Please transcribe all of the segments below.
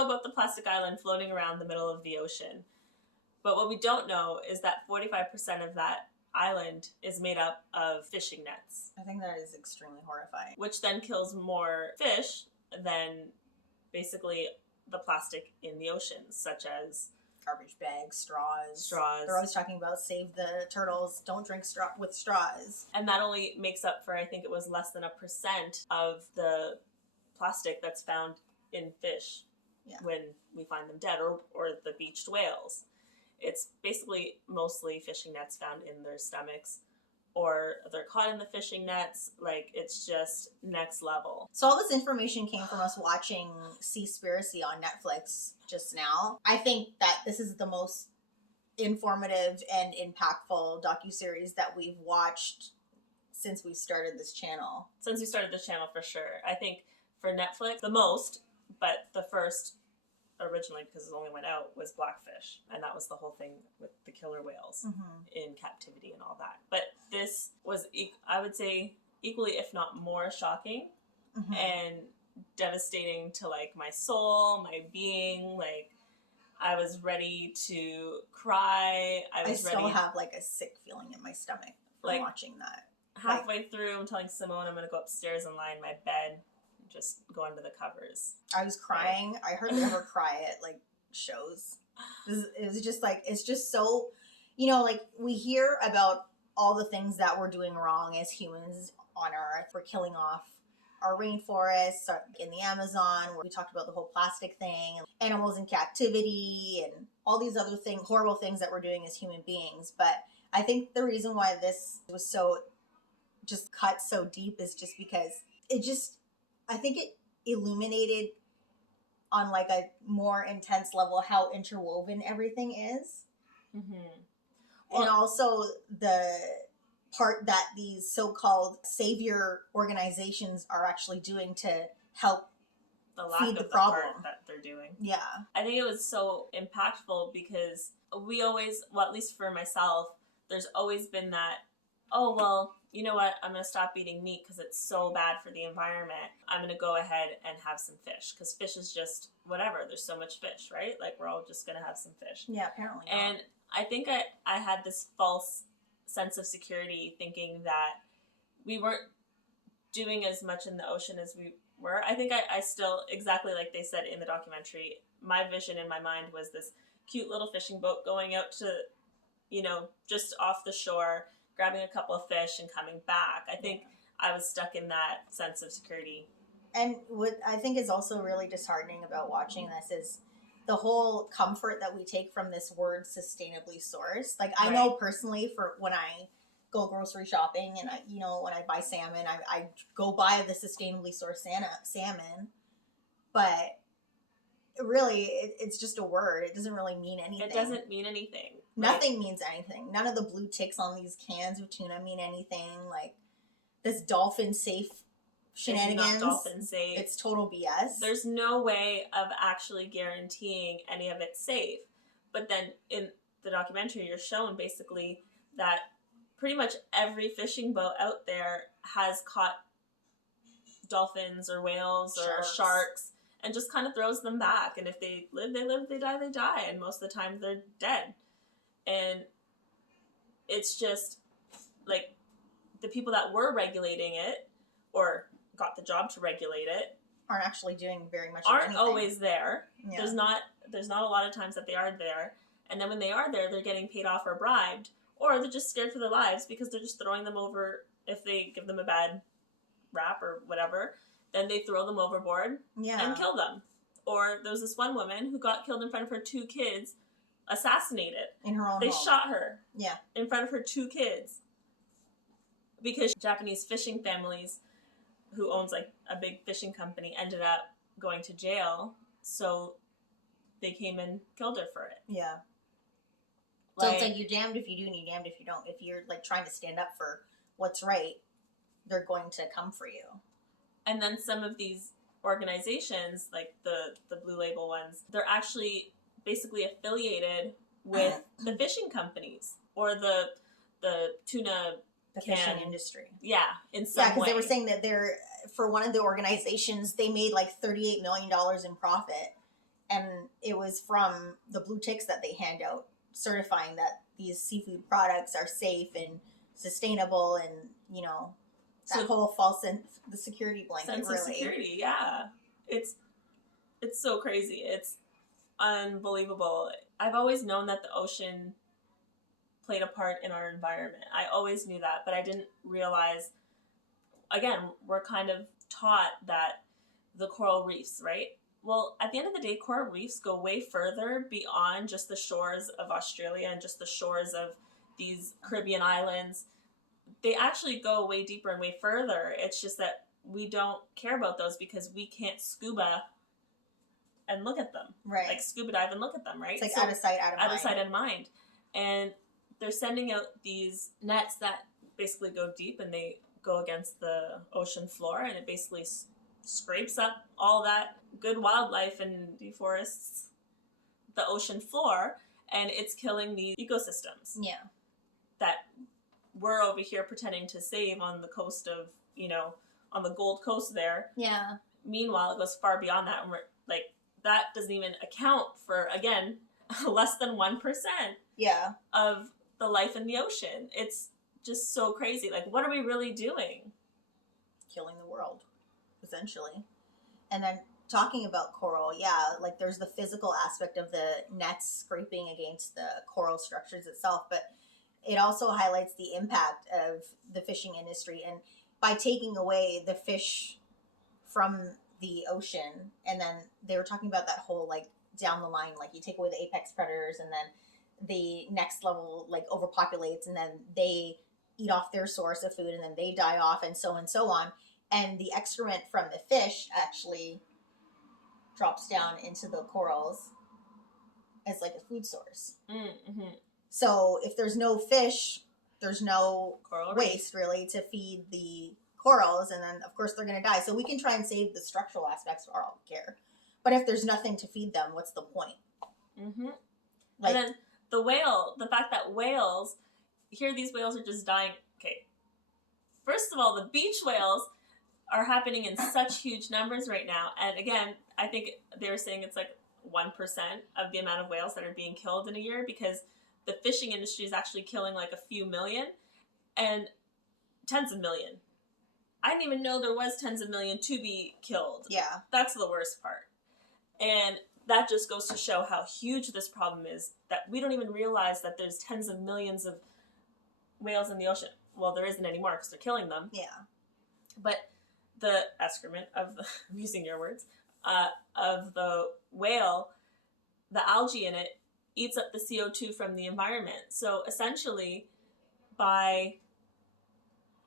know about the plastic island floating around the middle of the ocean. But what we don't know is that 45% of that island is made up of fishing nets. I think that is extremely horrifying. Which then kills more fish than basically the plastic in the oceans, such as garbage bags, straws. They're always talking about save the turtles, don't drink with straws. And that only makes up for, I think it was less than 1% of the plastic that's found in fish when we find them dead, or the beached whales. It's basically mostly fishing nets found in their stomachs, or they're caught in the fishing nets. Like, it's just next level. So all this information came from us watching Seaspiracy on Netflix just now. I think that this is the most informative and impactful docuseries that we've watched since we started this channel. Since we started this channel, for sure. I think for Netflix, the most, but the first originally, because it only went out, was Blackfish, and that was the whole thing with the killer whales in captivity and all that. But this was, I would say, equally if not more shocking and devastating to like my soul, my being. Like, I was ready to cry. I still have like a sick feeling in my stomach from watching that. Halfway through, I'm telling Simone I'm going to go upstairs and lie in my bed, just go under the covers. I was crying. I hardly ever cry at like shows. It was just like, it's just so, you know, like we hear about all the things that we're doing wrong as humans on Earth. We're killing off our rainforests in the Amazon. We talked about the whole plastic thing, animals in captivity, and all these other things, horrible things that we're doing as human beings. But I think the reason why this was so just cut so deep is just because I think it illuminated on like a more intense level how interwoven everything is. Well, and also the part that these so-called savior organizations are actually doing to help feed the problem that they're doing. Yeah. I think it was so impactful because we always, well, at least for myself, there's always been that, oh, well, you know what, I'm going to stop eating meat because it's so bad for the environment. I'm going to go ahead and have some fish because fish is just whatever. There's so much fish, right? Like, we're all just going to have some fish. Yeah, apparently not. And I think I had this false sense of security thinking that we weren't doing as much in the ocean as we were. I think I still, exactly like they said in the documentary, my vision in my mind was this cute little fishing boat going out to, you know, just off the shore, grabbing a couple of fish and coming back. I think I was stuck in that sense of security. And what I think is also really disheartening about watching this is the whole comfort that we take from this word sustainably sourced. Like, I know personally, for when I go grocery shopping and I, you know, when I buy salmon, I go buy the sustainably sourced salmon, but really it's just a word. It doesn't really mean anything. It doesn't mean anything. Nothing means anything. None of the blue ticks on these cans of tuna mean anything. Like, this dolphin safe shenanigans. It's not dolphin safe. It's total BS. There's no way of actually guaranteeing any of it safe. But then in the documentary, you're shown basically that pretty much every fishing boat out there has caught dolphins or whales or sharks and just kind of throws them back. And if they live, they live. They die, they die. And most of the time they're dead. And it's just like the people that were regulating it or got the job to regulate it aren't actually doing very much. Aren't always there. Yeah. There's not a lot of times that they are there. And then when they are there, they're getting paid off or bribed, or they're just scared for their lives because they're just throwing them over. If they give them a bad rap or whatever, then they throw them overboard and kill them. Or there was this one woman who got killed in front of her 2 kids, assassinated. In her own They home. shot her. Yeah. In front of her 2 kids. Because Japanese fishing families who owns like a big fishing company ended up going to jail, so they came and killed her for it. Yeah. So it's like, you're damned if you do and you're damned if you don't. If you're like trying to stand up for what's right, they're going to come for you. And then some of these organizations, like the Blue Label ones, they're actually basically affiliated with the fishing companies or the tuna fishing industry. Yeah, in some way. Yeah, because they were saying that for one of the organizations, they made like $38 million in profit. and it was from the blue ticks that they hand out, certifying that these seafood products are safe and sustainable, and that whole false the security blanket, sense really. of security. Yeah, it's so crazy. It's unbelievable. I've always known that the ocean played a part in our environment. I always knew that, but I didn't realize, again, we're kind of taught that the coral reefs, right? Well, at the end of the day, coral reefs go way further beyond just the shores of Australia and just the shores of these Caribbean islands. They actually go way deeper and way further. It's just that we don't care about those because we can't scuba and look at them. Right. Like scuba dive and look at them, right? It's like out of sight, out of mind. Out of sight, out of mind. And they're sending out these nets that basically go deep and they go against the ocean floor, and it basically scrapes up all that good wildlife and deforests the ocean floor, and it's killing these ecosystems. Yeah. That we're over here pretending to save on the coast of, on the Gold Coast there. Yeah. Meanwhile, it goes far beyond that, and we're like, that doesn't even account for, again, less than 1%. Yeah. Of the life in the ocean. It's just so crazy. Like, what are we really doing? Killing the world, essentially. And then talking about coral, like there's the physical aspect of the nets scraping against the coral structures itself, but it also highlights the impact of the fishing industry. And by taking away the fish from the ocean, and then they were talking about that whole, like, down the line, like you take away the apex predators, and then the next level, like, overpopulates, and then they eat off their source of food, and then they die off, and so on. And the excrement from the fish actually drops down into the corals as like a food source. Mm-hmm. So if there's no fish, there's no coral waste really to feed the corals, and then of course they're going to die. So we can try and save the structural aspects for all we care. But if there's nothing to feed them, what's the point? Mm-hmm. Like, and then the fact that whales, here these whales are just dying. Okay, first of all, the beach whales are happening in such huge numbers right now. And again, I think they were saying it's like 1% of the amount of whales that are being killed in a year, because the fishing industry is actually killing like a few million and tens of million. I didn't even know there was tens of million to be killed. Yeah. That's the worst part. And that just goes to show how huge this problem is, that we don't even realize that there's tens of millions of whales in the ocean. Well, there isn't anymore because they're killing them. Yeah. But the excrement of the, I'm using your words, of the whale, the algae in it eats up the CO2 from the environment. So essentially or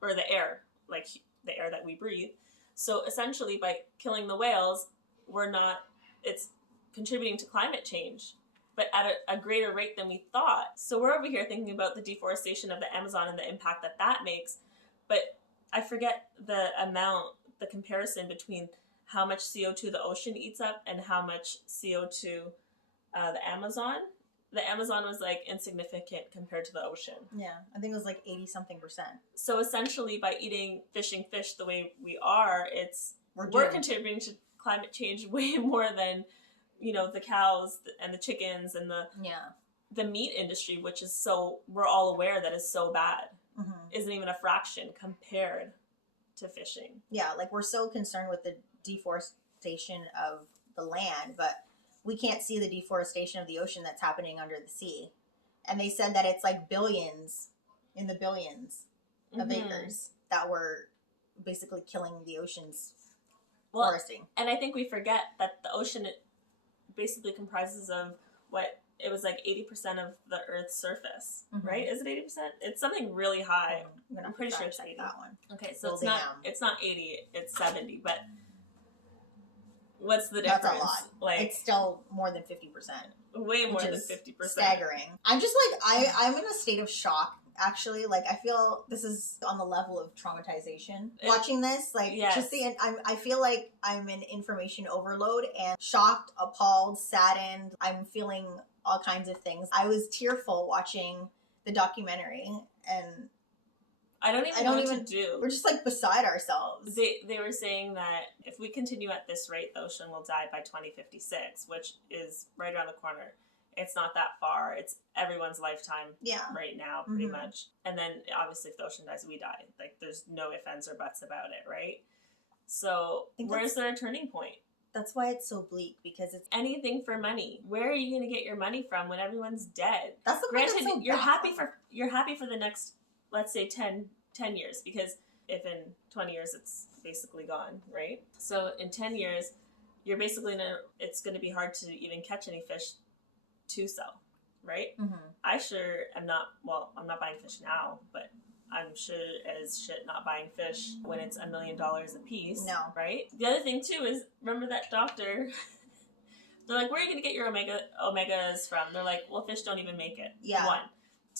the air, like the air that we breathe. So essentially by killing the whales, it's contributing to climate change, but at a greater rate than we thought. So we're over here thinking about the deforestation of the Amazon and the impact that makes, but I forget the comparison between how much CO2 the ocean eats up and how much CO2 the Amazon. The Amazon was like insignificant compared to the ocean. Yeah, I think it was like 80-something%. So essentially by fishing fish the way we are, we're contributing to climate change way more than, the cows and the chickens and the meat industry, which is we're all aware that is so bad, isn't even a fraction compared to fishing. Yeah, like we're so concerned with the deforestation of the land, but we can't see the deforestation of the ocean that's happening under the sea. And they said that it's like billions of acres that were basically killing the ocean's foresting. And I think we forget that the ocean basically comprises of what it was like 80% of the Earth's surface, right? Is it 80%? It's something really high. I'm pretty sure it's 80. That one. Okay, so it's not 80, it's 70, but what's the difference? That's a lot. Like, it's still more than 50%. Way more than 50%. Staggering. I'm just like, I'm in a state of shock, actually. Like, I feel this is on the level of traumatization. Watching this, like, just I feel like I'm in information overload and shocked, appalled, saddened. I'm feeling all kinds of things. I was tearful watching the documentary, and I don't even know what to do. We're just like beside ourselves. They were saying that if we continue at this rate, the ocean will die by 2056, which is right around the corner. It's not that far. It's everyone's lifetime right now, pretty much. And then obviously if the ocean dies, we die. Like there's no ifs, ands, or buts about it, right? So where's their turning point? That's why it's so bleak, because it's anything for money. Where are you going to get your money from when everyone's dead? That's the granted. So you're happy for the next, let's say 10 years, because if in 20 years it's basically gone, right? So in 10 years, you're basically it's going to be hard to even catch any fish to sell, right? I sure am not. Well, I'm not buying fish now, but I'm sure as shit not buying fish when it's $1 million a piece. No. Right? The other thing too is, remember that doctor, they're like, where are you going to get your omegas from? They're like, well, fish don't even make it. Yeah. 1.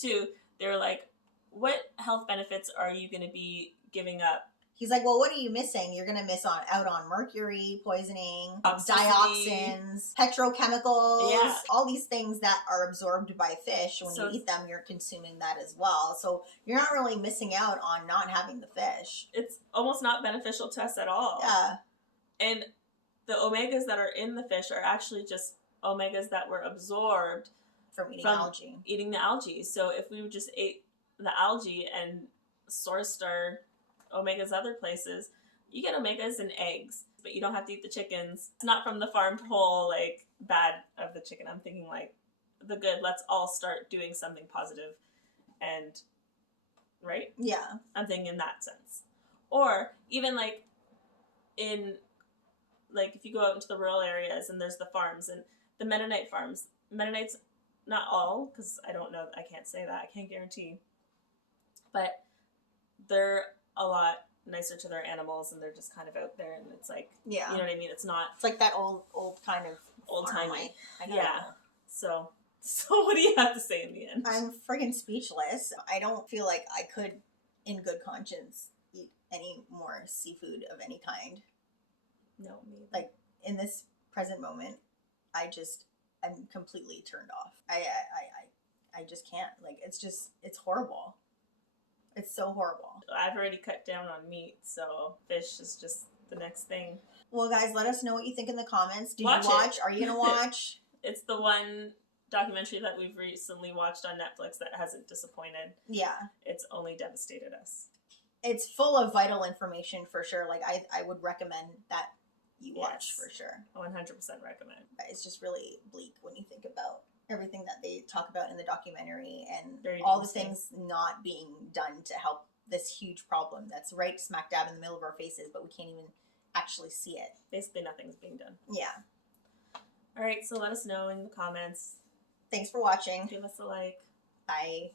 2, they were like, what health benefits are you going to be giving up? He's like, well, what are you missing? You're going to miss out on mercury poisoning, Toxicity, dioxins, petrochemicals, all these things that are absorbed by fish. When you eat them, you're consuming that as well. So you're not really missing out on not having the fish. It's almost not beneficial to us at all. Yeah. And the omegas that are in the fish are actually just omegas that were absorbed from eating the algae. So if we just ate the algae and sourced our omegas other places, you get omegas in eggs, but you don't have to eat the chickens. It's not from the farmed whole, like, bad of the chicken. I'm thinking, like, the good. Let's all start doing something positive, and right? Yeah. I'm thinking in that sense. Or even like in, like, if you go out into the rural areas and there's the farms and the Mennonite farms. Mennonites, not all, because I don't know, I can't say that, I can't guarantee, but they're a lot nicer to their animals, and they're just kind of out there, and it's like, you know what I mean? It's not... It's like that old kind of... Old-timey. Yeah. So what do you have to say in the end? I'm friggin' speechless. I don't feel like I could, in good conscience, eat any more seafood of any kind. No, me either. Like, in this present moment, I'm completely turned off. I just can't. Like, it's horrible. It's so horrible. I've already cut down on meat, so fish is just the next thing. Well, guys, let us know what you think in the comments. Did watch you watch? It. Are you going to watch? It's the one documentary that we've recently watched on Netflix that hasn't disappointed. Yeah. It's only devastated us. It's full of vital information for sure. Like, I would recommend that you watch for sure. 100% recommend. But it's just really bleak when you think about everything that they talk about in the documentary and all the things not being done to help this huge problem that's right smack dab in the middle of our faces, but we can't even actually see it. Basically nothing's being done. Yeah. All right, so let us know in the comments. Thanks for watching. Give us a like. Bye.